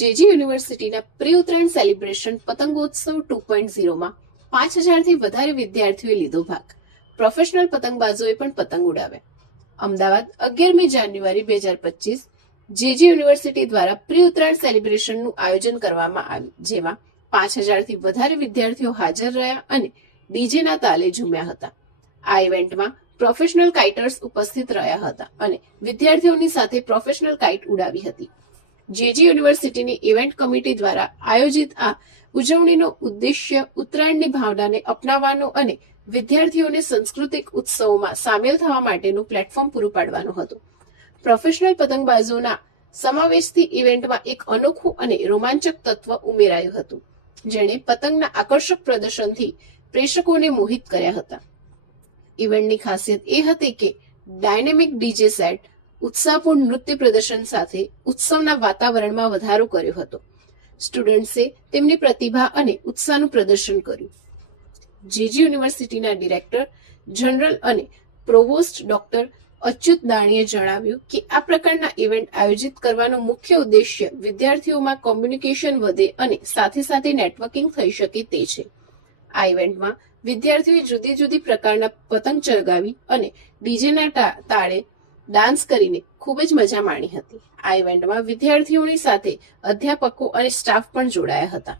JG યુનિવર્સિટીના pre Uttarayan celebration પતંગોત્સવ 2.0માં 5000થી વધારે વિદ્યાર્થીઓએ લીધો ભાગ. પ્રોફેશનલ પતંગબાજોએ પણ પતંગ ઉડાવ્યા. અમદાવાદ 11મી જાન્યુઆરી 2025 જેજી યુનિવર્સિટી દ્વારા પ્રી ઉત્તરાયણ સેલિબ્રેશનનું આયોજન કરવામાં આવ્યું, જેમાં 5000થી વધારે વિદ્યાર્થીઓ હાજર રહ્યા અને ડીજેના તાલે ઝૂમ્યા હતા. આ ઇવેન્ટમાં પ્રોફેશનલ કાઇટર્સ ઉપસ્થિત રહ્યા હતા અને વિદ્યાર્થીઓની સાથે પ્રોફેશનલ કાઇટ ઉડાવી હતી. જેજી યુનિવર્સિટીની ઇવેન્ટ કમિટી દ્વારા આયોજિત આ ઉજવણીનો ઉદ્દેશ્ય ઉત્તરાયણની ભાવનાને અપનાવવાનો અને વિદ્યાર્થીઓને સાંસ્કૃતિક ઉત્સવોમાં સામેલ થવા માટેનું પ્લેટફોર્મ પૂરું પાડવાનો હતો. પ્રોફેશનલ પતંગબાજોના સમાવેશથી ઇવેન્ટમાં એક અનોખું અને રોમાંચક તત્વ ઉમેરાયું હતું, જેણે પતંગના આકર્ષક પ્રદર્શનથી પ્રેક્ષકોને મોહિત કર્યા હતા. ઇવેન્ટની ખાસિયત એ હતી કે ડાયનેમિક ડીજે સેટ, ઉત્સાહપૂર્ણ નૃત્ય પ્રદર્શન સાથે ઉત્સવના વાતાવરણમાં વધારો કર્યો હતો. સ્ટુડન્ટ્સે તેમની પ્રતિભા અને ઉત્સાહનું પ્રદર્શન કર્યું. જેજી યુનિવર્સિટીના ડિરેક્ટર જનરલ અને પ્રોવોસ્ટ ડોક્ટર અચ્યુત દાણીએ જણાવ્યું કે આ પ્રકારના ઇવેન્ટ આયોજિત કરવાનો મુખ્ય ઉદ્દેશ્ય વિદ્યાર્થીઓમાં કોમ્યુનિકેશન વધે અને સાથે સાથે નેટવર્કિંગ થઈ શકે તે છે. આ ઇવેન્ટમાં વિદ્યાર્થીઓએ જુદી જુદી પ્રકારના પતંગ ચગાવી અને ડીજેના તાળે ડાન્સ કરીને ખૂબ જ મજા માણી હતી. આ ઇવેન્ટમાં વિદ્યાર્થીઓની સાથે અધ્યાપકો અને સ્ટાફ પણ જોડાયા હતા.